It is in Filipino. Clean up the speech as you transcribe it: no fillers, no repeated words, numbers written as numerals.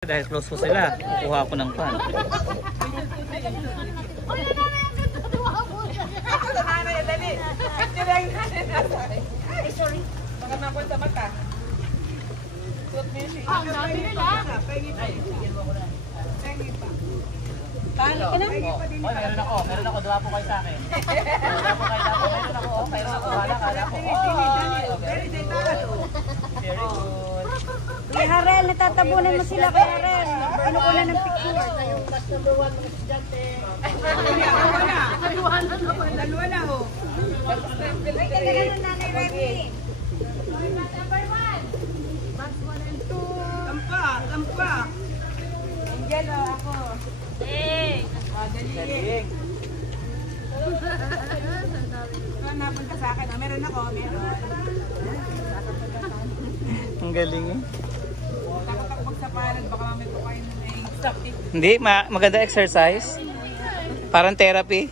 Dahil close po sila, kukuha ako ng pan. Ay, sorry. Baka napon sa mata. Ang dami nila. Paano ka na? Meron ako, duwa po kayo sa akin. Meron ako, kala ko. Very delikado. Very good. Kay Harel, natatabunan mo sila kay Harel. Ano ko na ng picture? Dalawa na, oh. Ay, ganda na ng nanay Remy. Lampa, lampa. Angel, oh, ako. Dali. Ito, napunta sa akin. Meron ako, meron. Ang galing eh. Takot ako magsapalag. Baka mamay ko kayo na stop it. Hindi, maganda exercise. Parang therapy.